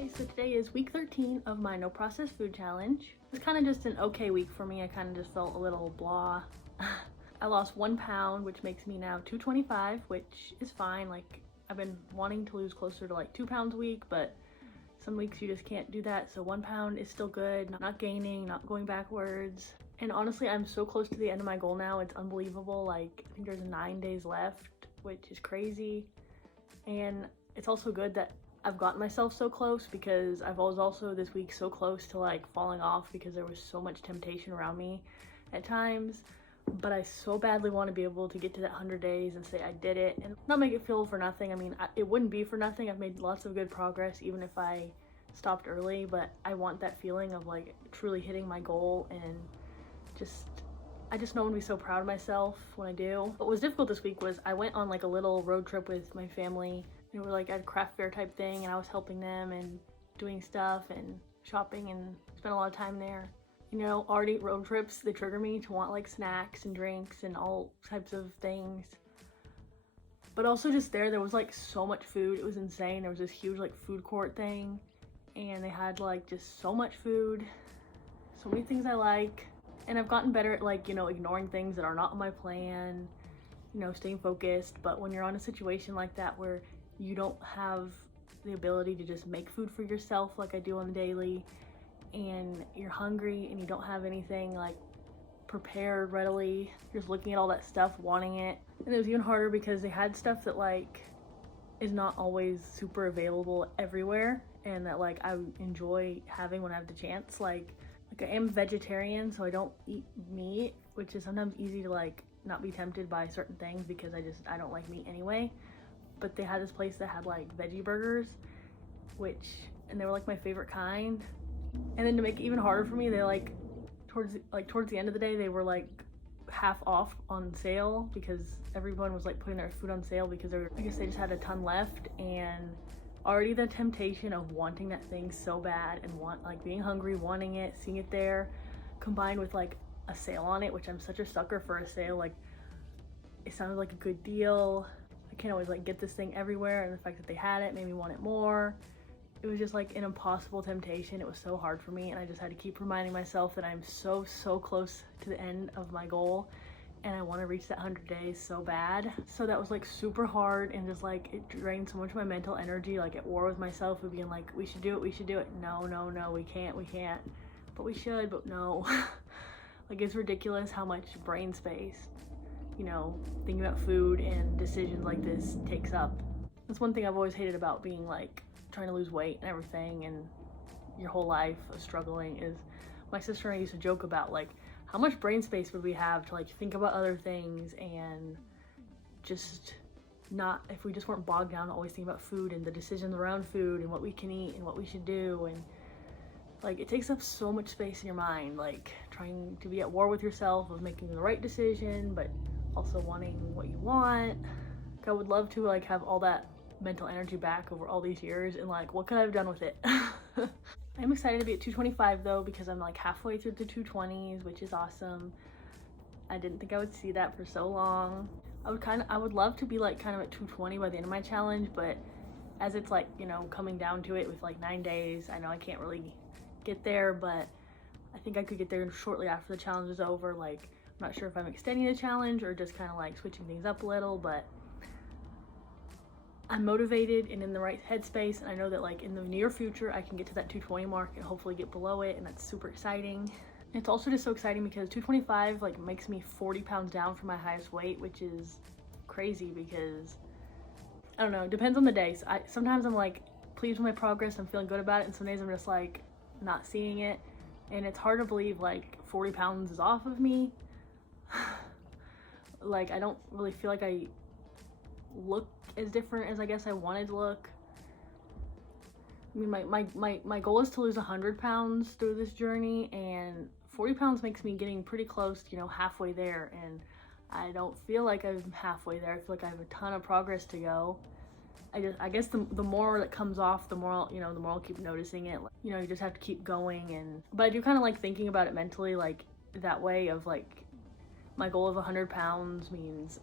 Okay, so today is week 13 of my no processed food challenge. It's kind of just an okay week for me. I kind of just felt a little blah. I lost 1 pound, which makes me now 225, which is fine. Like, I've been wanting to lose closer to like 2 pounds a week, but some weeks you just can't do that. So 1 pound is still good, not gaining, not going backwards. And honestly, I'm so close to the end of my goal now. It's unbelievable. Like, I think there's 9 days left, which is crazy. And it's also good that I've gotten myself so close, because I was also this week so close to like falling off because there was so much temptation around me at times. But I so badly want to be able to get to that 100 days and say I did it and not make it feel for nothing. I mean, it wouldn't be for nothing. I've made lots of good progress even if I stopped early, but I want that feeling of like truly hitting my goal, and I just know I'm gonna be so proud of myself when I do. What was difficult this week was I went on like a little road trip with my family. They were like at a craft fair type thing, and I was helping them and doing stuff and shopping and spent a lot of time there. You know, already road trips, they trigger me to want like snacks and drinks and all types of things. But also just there was like so much food. It was insane. There was this huge like food court thing, and they had like just so much food, so many things I like. And I've gotten better at like, you know, ignoring things that are not on my plan, you know, staying focused. But when you're on a situation like that where you don't have the ability to just make food for yourself like I do on the daily, and you're hungry and you don't have anything like prepared readily, you're just looking at all that stuff, wanting it. And it was even harder because they had stuff that like is not always super available everywhere, and that like I enjoy having when I have the chance. Like I am vegetarian, so I don't eat meat, which is sometimes easy to like not be tempted by certain things because I don't like meat anyway. But they had this place that had like veggie burgers, and they were like my favorite kind. And then to make it even harder for me, they towards the end of the day, they were like half off on sale because everyone was like putting their food on sale because I guess they just had a ton left. And already the temptation of wanting that thing so bad and being hungry, wanting it, seeing it there, combined with like a sale on it, which I'm such a sucker for a sale. Like, it sounded like a good deal. I can't always like get this thing everywhere, and the fact that they had it made me want it more. It was just like an impossible temptation. It was so hard for me, and I just had to keep reminding myself that I'm so close to the end of my goal, and I want to reach that 100 days so bad. So that was like super hard, and just like it drained so much of my mental energy, like at war with myself of being like, we should do it. No, we can't, but we should, but no. Like, it's ridiculous how much brain space, you know, thinking about food and decisions like this takes up. That's one thing I've always hated about being like trying to lose weight and everything, and your whole life of struggling, is my sister and I used to joke about like how much brain space would we have to like think about other things, and just not, if we just weren't bogged down always thinking about food and the decisions around food and what we can eat and what we should do. And like, it takes up so much space in your mind, like trying to be at war with yourself of making the right decision but also wanting what you want. Like, I would love to like have all that mental energy back over all these years, and like, what could I have done with it? I'm excited to be at 225 though, because I'm like halfway through the 220s, which is awesome. I didn't think I would see that for so long. I would love to be like kind of at 220 by the end of my challenge, but as it's like, you know, coming down to it with like 9 days, I know I can't really get there, but I think I could get there shortly after the challenge is over. Like, I'm not sure if I'm extending the challenge or just kind of like switching things up a little, but I'm motivated and in the right headspace, and I know that like in the near future I can get to that 220 mark and hopefully get below it, and that's super exciting. And it's also just so exciting because 225 like makes me 40 pounds down from my highest weight, which is crazy because I don't know, it depends on the day. So sometimes I'm like pleased with my progress, I'm feeling good about it, and some days I'm just like not seeing it, and it's hard to believe like 40 pounds is off of me. Like, I don't really feel like I look as different as I guess I wanted to look. I mean, my goal is to lose 100 pounds through this journey, and 40 pounds makes me getting pretty close, you know, halfway there, and I don't feel like I'm halfway there. I feel like I have a ton of progress to go. I guess the more that comes off, the more I'll keep noticing it. You know, you just have to keep going. But I do kind of like thinking about it mentally, like that way of like, my goal of 100 pounds means,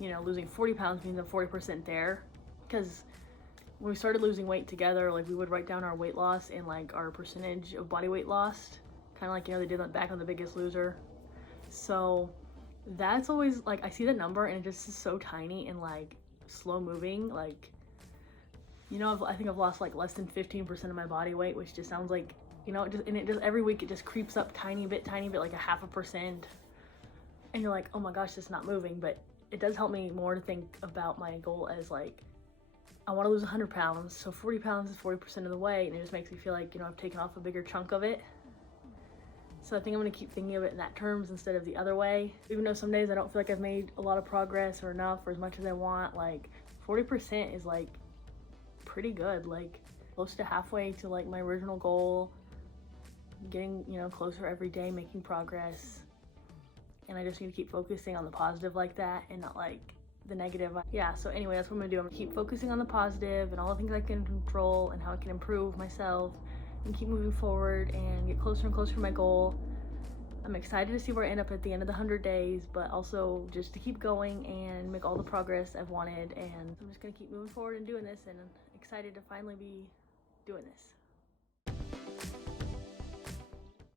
you know, losing 40 pounds means I'm 40% there, because when we started losing weight together, like we would write down our weight loss and like our percentage of body weight lost, kind of like, you know, they did that back on The Biggest Loser. So that's always like, I see the number and it just is so tiny and like slow moving. Like, you know, I think I've lost like less than 15% of my body weight, which just sounds like, you know, it just every week it just creeps up tiny bit, like a 0.5%. And you're like, oh my gosh, it's not moving. But it does help me more to think about my goal as like, I want to lose 100 pounds. So 40 pounds is 40% of the way. And it just makes me feel like, you know, I've taken off a bigger chunk of it. So I think I'm going to keep thinking of it in that terms instead of the other way. Even though some days I don't feel like I've made a lot of progress or enough or as much as I want, like 40% is like pretty good. Like close to halfway to like my original goal. Getting, you know, closer every day, making progress. And I just need to keep focusing on the positive like that and not like the negative. Yeah, so anyway, that's what I'm gonna do. I'm gonna keep focusing on the positive and all the things I can control and how I can improve myself and keep moving forward and get closer and closer to my goal. I'm excited to see where I end up at the end of the 100 days, but also just to keep going and make all the progress I've wanted. And I'm just gonna keep moving forward and doing this, and I'm excited to finally be doing this.